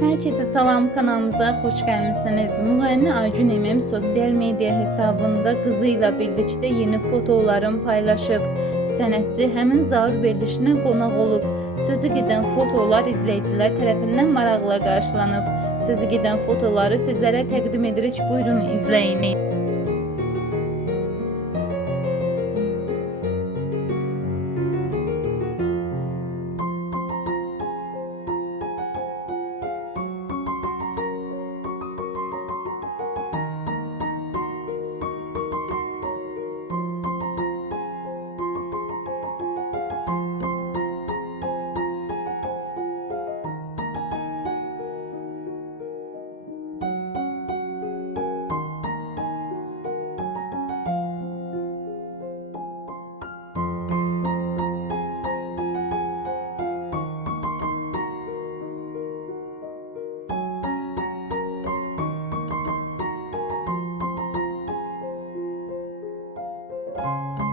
Herkese salam kanalımıza hoş gəlmisiniz. Müğənni Aygün İmam sosyal medya hesabında qızıyla birlikdə yeni fotolarını paylaşıb. Sənətçi həmin zaur verilişinə qonaq olub. Sözü gedən fotolar izləyicilər tərəfindən maraqla qarşılanıb. Sözü gedən fotoları sizlərə təqdim edirik. Buyurun izləyin. you